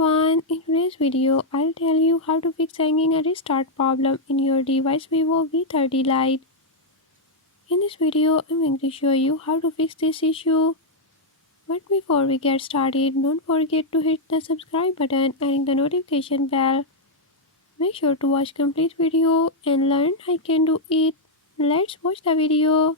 everyone, in today's video I'll tell you how to fix hanging a restart problem in your device Vivo V30 Lite. In this video I'm going to show you how to fix this issue. But before we get started, don't forget to hit the subscribe button and the notification bell. Make sure to watch complete video and learn I can do it. Let's watch the video.